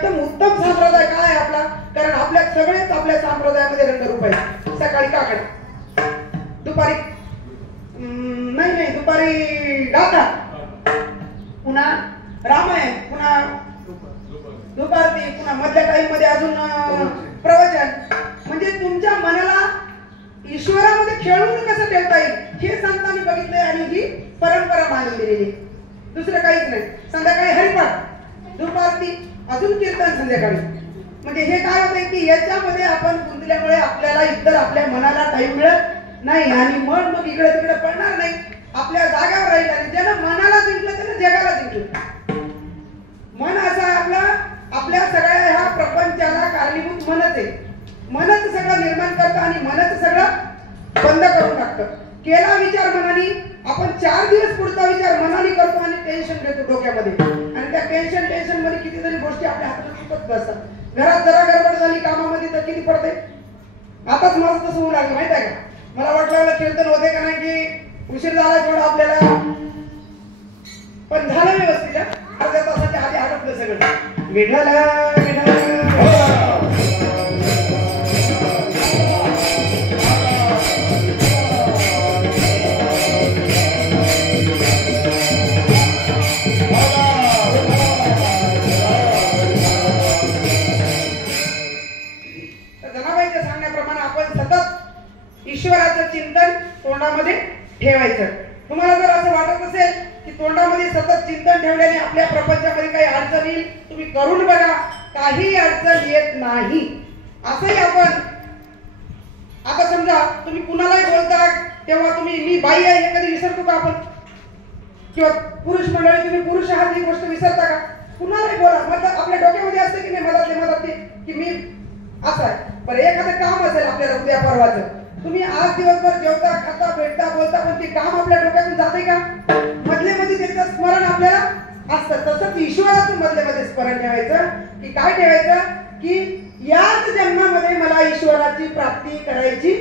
एकदम उत्तम संप्रदाय काय आहे आपला, कारण आपल्या सगळेच आपल्या संप्रदायामध्ये रंगरूप आहे. सकाळी काकड, दुपारी नाही दुपारी गाथा, पुन्हा रामायण, पुन्हा दुपारती, पुन्हा मधल्या टाइम मध्ये अजून प्रवचन. म्हणजे तुमच्या मनाला ईश्वरामध्ये खेळून कसं ठेवता येईल हे संतांनी बघितलंय आणि ही परंपरा मानून दिलेली, दुसरं काहीच नाही. संध्याकाळी हरिपाठ, दुपारती, अजून कीर्तन संध्याकाळी. म्हणजे हे काय होतंय की याच्यामध्ये आपण गुंतल्यामुळे आपल्याला इतर आपल्या मनाला टाइम मिळत नाही आणि मन मग इकडे तिकडे पडणार नाही, आपल्या जागावर राहील. आणि ज्यानं मनाला जिंकलं त्यानं जगाला जिंकलं. मन असं आहे आपला, आपल्या सगळ्या ह्या प्रपंचाला कारणीभूत मनच आहे. मनच सगळं निर्माण करतं आणि मनच सगळं बंद करून टाकतं. केला विचार मनाने, आपण 4 दिवस पुढचा विचार मनाने करतो आणि टेन्शन घेतो डोक्यामध्ये, आणि त्या टेन्शन मध्ये कितीतरी गोष्टी आपल्या हातात सुटत बसतात. घरात जरा गडबड झाली कामामध्ये तर किती पडते. आताच मस्त तसं होऊ लागलं माहित आहे का. मला वाटलं कीर्तन होते का नाही की उशीर झाला थोडा आपल्याला, पण झालं व्यवस्थित. अर्ध्या तासाच्या आधी आटपलं सगळं. विठाला जनाबाईच्या सांगण्याप्रमाणे आपण सतत ईश्वराचं चिंतन तोंडामध्ये ठेवायचं. तुम्हाला जर असं वाटत असेल की तोंडामध्ये सतत चिंतन ठेवल्याने आपल्या प्रपंचामध्ये काही अडचण येईल, तुम्ही करून बघा, काही अडचण येत नाही. असंही आपण आता समजा तुम्ही कुणालाही बोलता तेव्हा तुम्ही मी बाई आहे हे कधी विसरतो का आपण, किंवा पुरुष मंडळी तुम्ही पुरुष आहात ही गोष्ट विसरता का. कुणालाही बोला, मतलब आपल्या डोक्यामध्ये असते की नाही मदत की मी असं आहे. पण एखादं काम असेल आपल्याला उद्या परवाचं, तुम्ही आज दिवसभर जेवता खाता भेटता बोलता पण ते काम आपल्या डोक्यातून जाते का. मधले मध्ये त्याचं स्मरण आपल्याला असतं. तसंच ईश्वराचं मधले मध्ये स्मरण ठेवायचं की काय ठेवायचं की याच जन्मामध्ये मला ईश्वराची प्राप्ती करायची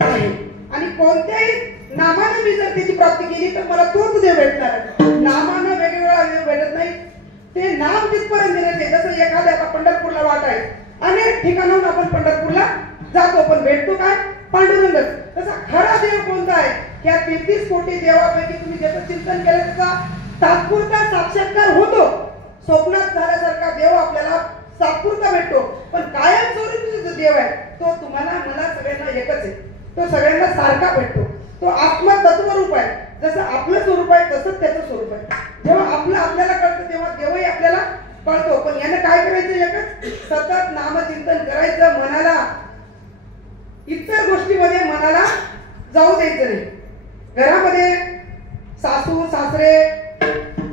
आहे आणि कोणत्याही नामाने मी जर त्याची प्राप्ती केली तर मला तोच देव भेटणार. नामानं वेगवेगळा देव भेटत नाही, ते नाम तिथपर्यंत देण्याचे. जसं एखाद्या आता पंढरपूरला वाट आहे, अनेक ठिकाणाहून आपण पंढरपूरला जातो पण भेटतो काय, पांडुरंगच. तसा खरा देव कोणता आहे, या 33 कोटी देवापैकी तुम्ही ज्याचं चिंतन केलं त्याचा तात्पुरता साक्षात्कार होतो. स्वप्नात झाल्यासारखा देव आपल्याला तात्पुरता भेटतो, पण कायमस्वरूपी जो देव आहे तो तुम्हाला मला सगळ्यांना एकच आहे, तो सगळ्यांना सारखा भेटतो. तो आत्मतत्वरूप आहे. जसं आपलं स्वरूप आहे तसंच त्याचं स्वरूप आहे. जेव्हा आपलं आपल्याला कळतं तेव्हा देवही आपल्याला कळतो. पण यानं काय करायचं, एकच सतत नामचिंतन करायचं. मनाला इतर गोष्टीमध्ये मनाला जाऊ द्यायचं नाही. घरामध्ये सासू सासरे,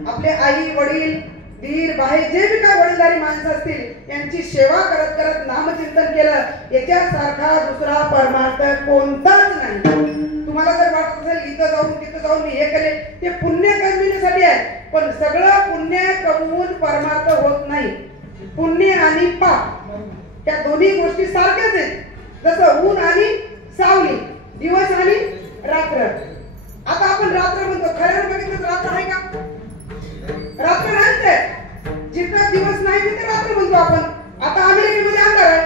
आपले आई वडील धीर बाहेर जे बी काय वडीलधारी माणसं असतील यांची सेवा करत करत नामचिंतन केलं, याच्यासारखा दुसरा परमार्थ कोणताच नाही. तुम्हाला जर वाटत असेल इथं जाऊन तिथं जाऊन मी हे केले, ते पुण्य कमविण्यासाठी आहे. पण सगळं पुण्य कमवून परमार्थ होत नाही. पुण्य आणि पाप त्या दोन्ही गोष्टी सारख्याच आहेत. जसं ऊन आणि सावली, दिवस आणि रात्र. आता आपण रात्र म्हणतो, खऱ्यानं बघितलं रात्र आहे का, रात्र नाहीच आहे. जिथं दिवस नाही तिथे रात्र म्हणतो आपण. आता अमेरिकेमध्ये अंधार आहे,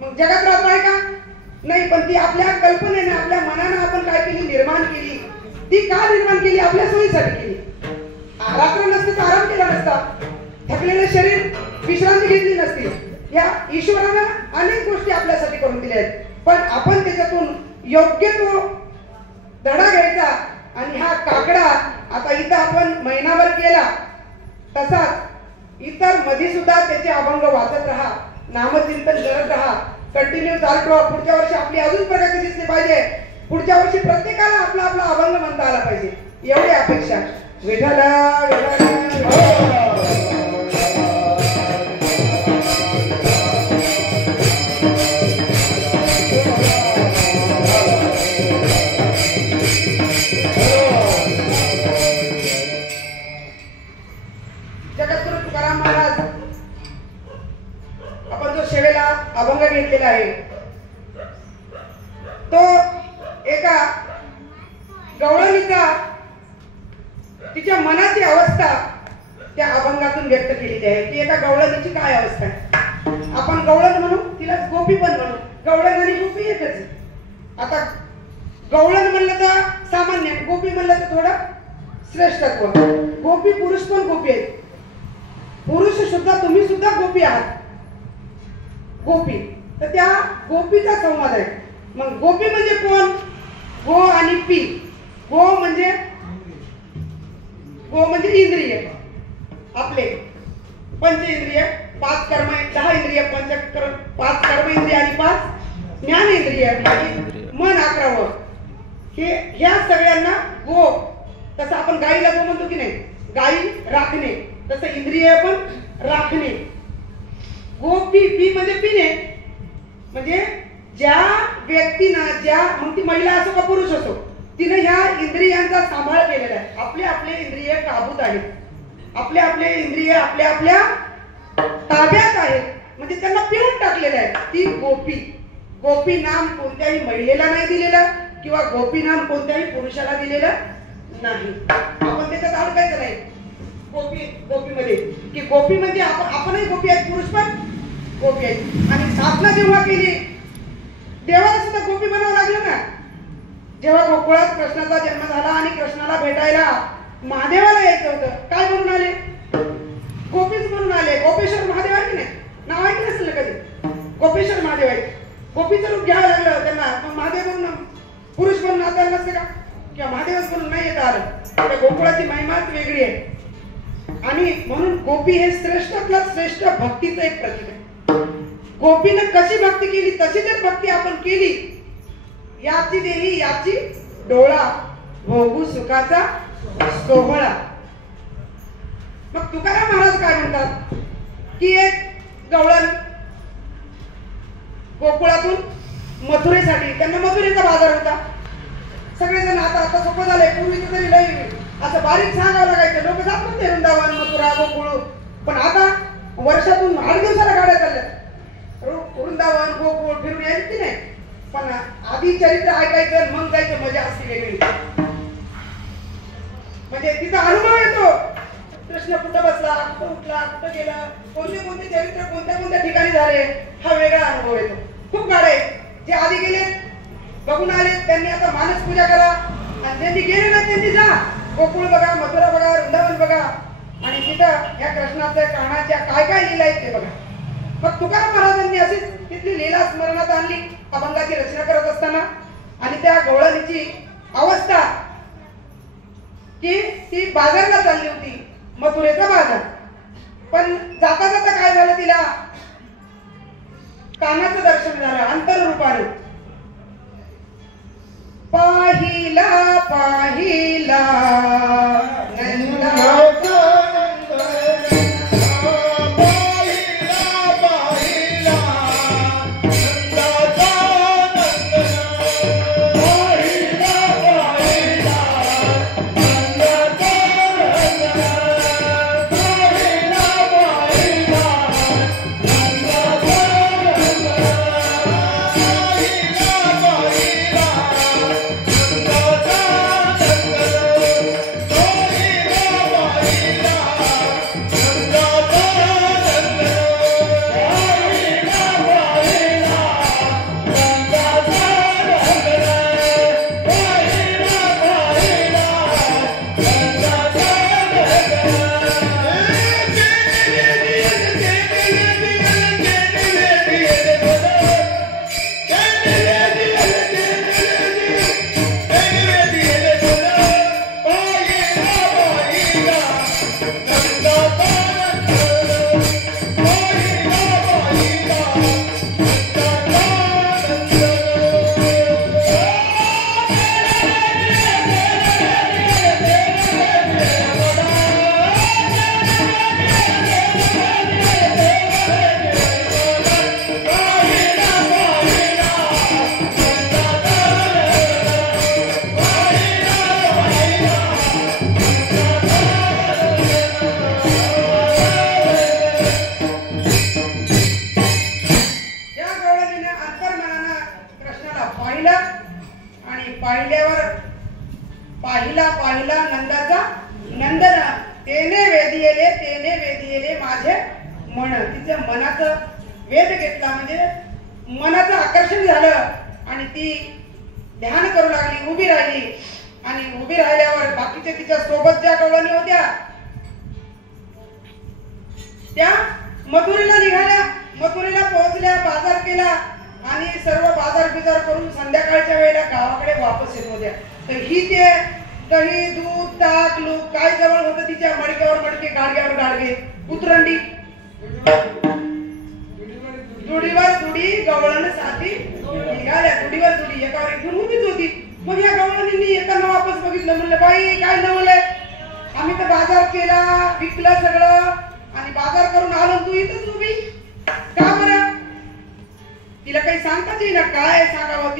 मग जगात रात्र आहे का, नाही. पण ती आपल्या कल्पनेने आपल्या मनानं आपण काय केली, निर्माण केली. ती का निर्माण केली, आपल्या सोयीसाठी केली. रात्र नसती तर आराम केला नसता, थकलेले शरीर विश्रांती घेतली नसती. या ईश्वरानं अनेक गोष्टी आपल्यासाठी करून दिल्या आहेत, पण आपण त्याच्यातून योग्य तो धडा घ्यायचा. आणि हा काकडा आता इथं आपण महिनाभर केला, तसाच इतर मध्ये सुद्धा त्याचे अभंग वाचत राहा, नामचिंतन करत राहा, कंटिन्यू चालू ठेवा. पुढच्या वर्षी आपली अजून प्रगती दिसली पाहिजे. पुढच्या वर्षी प्रत्येकाला आपला आपला अभंग म्हणता आला पाहिजे, एवढी अपेक्षा. विठाला जगद्गुरु तुकाराम महाराज आपण जो सेवेला अभंग घेतलेला आहे तो एका गवळणीचा तिच्या मनाची अवस्था त्या अभंगातून व्यक्त केलेली आहे की एका गवळणीची काय अवस्था आहे. आपण गवळण म्हणू, तिला गोपी पण म्हणू. गवळण आणि गोपी एकच आहे. आता गवळण म्हणलं तर सामान्य, गोपी म्हणलं तर थोडं श्रेष्ठत्व. गोपी पुरुष पण गोपी आहेत. पुरुष सुद्धा, तुम्ही सुद्धा गोपी आहात. गोपी, तर त्या गोपीचा संवाद आहे. मग गोपी म्हणजे कोण? गो आणि पी. गो म्हणजे इंद्रिय, आपले पंच इंद्रिय, 5 कर्म, 10 इंद्रिय, 5 कर्म इंद्रिय आणि 5 ज्ञान इंद्रिय, मन 11. ह्या सगळ्यांना गो. तसं आपण गाईला गो म्हणतो की नाही, गाई राखणे, तसं इंद्रिय पण राखणे. गोपी, पी म्हणजे पिणे, म्हणजे ज्या व्यक्तीनं, ज्या मग ती महिला असो का पुरुष असो, तिने ह्या इंद्रियांचा सांभाळ केलेला आहे. आपले आपले इंद्रिय काबूत आहेत. आपले आपले इंद्रिय आपल्या आपल्या ताब्यात आहेत, म्हणजे त्यांना पिळून टाकलेलं आहे. ती गोपी. गोपी नाम कोणत्याही महिलेला नाही दिलेलं किंवा गोपी नाम कोणत्याही पुरुषाला दिलेलं नाही. आपण त्याच्यात अडकायचं नाही. गोपीमध्ये की गोपी म्हणजे आपणही गोपी आहेत, पुरुष पण गोपी आहेत. आणि साधना जेव्हा केली, देवाला सुद्धा गोपी बनावं लागलं ना. जेव्हा गोकुळात कृष्णाचा जन्म झाला आणि कृष्णाला भेटायला महादेवाला यायचं होतं, काय म्हणून आले? गोपीच म्हणून आले. गोपेश्वर महादेव आहे की नाही, नाव ऐकलं नसेल कधी. गोपेश्वर महादेव आहे. गोपीचं रूप घ्यावं लागलं त्यांना. मग महादेव म्हणून, पुरुष म्हणून आता नसते का, किंवा महादेवच म्हणून नाही येत आलं. त्या गोकुळाची महिमाच वेगळी आहे. आणि म्हणून गोपी हे श्रेष्ठातला श्रेष्ठ भक्तीचं एक प्रतीक आहे. गोपीनं कशी भक्ती केली, तशी जर भक्ती आपण केली, याची देही याची डोळा, भोगू सुखाचा सोहळा. मग तुकाराम महाराज काय म्हणतात की एक गवळण गोकुळातून मथुरेसाठी, त्यांना मथुरेचा बाजार होता. सगळेजण आता सोपं झालंय. पूर्वीचं तरी लई असं बारीक सांगावं लागायचं. लोक जात नव्हते वृंदावन, मथुरा, गोकुळ. पण आता वर्षातून 8 दिवसाला गाड्या चालल्या. वृंदावन गोकुळ फिरून यायची की नाही. पण आधी चरित्र ऐकायचं, मग जायचं, मजा असते वेगळी. म्हणजे तिचा अनुभव येतो. कृष्ण कुठं बसला, कुठं उठला, कुठं गेला, कोणते चरित्र कोणत्या ठिकाणी झाले, हा वेगळा अनुभव येतो. खूप गाड्या आहेत. जे आधी गेले बघून आले त्यांनी आता मानस पूजा करा, आणि ज्यांनी गेले ना त्यांनी जा, गोकुळ बघा, मथुरा बघा, वृंदावन बघा, आणि तिथं ह्या कृष्णाच्या कानाच्या काय काय लीला आहेत ते बघा. मग तुकाराम महाराजांनी अशीच तिथली लीला स्मरणात आणली अभंगाची रचना करत असताना. आणि त्या गवळणीची अवस्था की ती बाजारला चालली होती, मथुरेचा बाजार. पण जाता जाता काय झालं, तिला कानाचं दर्शन झालं अंतररूपाने. पाहिला पाहिला नंदा मन तिच्या मनाचं वेध घेतला, म्हणजे मनाचं आकर्षण झालं आणि ती ध्यान करू लागली, उभी राहिली. आणि उभी राहिल्यावर बाकीच्या तिच्या सोबत ज्या गवळणी होत्या त्या मथुरेला निघाल्या. मथुरेला पोहोचल्या, बाजार केला आणि सर्व बाजार बिजार करून संध्याकाळच्या वेळेला गावाकडे वापस येत होत्या. तर ही ते दही दूध ताक लूक काय जवळ होतं तिच्या मडक्यावर मडके, गाडग्यावर गाडगे, उतरंडी, जुडीवर जुडी गवळण साथी निघाल्या. जुडीवर जुडी एकावर एक घेऊन उभीच होती. मग या गवळणींनी येताना वापस बघितलं, म्हणलं बाई काय नवलंय, आम्ही तर बाजार केला, विकलं सगळं आणि बाजार करून आलो, तू इथंच उभी का बरं? तिला काही सांगताच येईना काय सांगावं.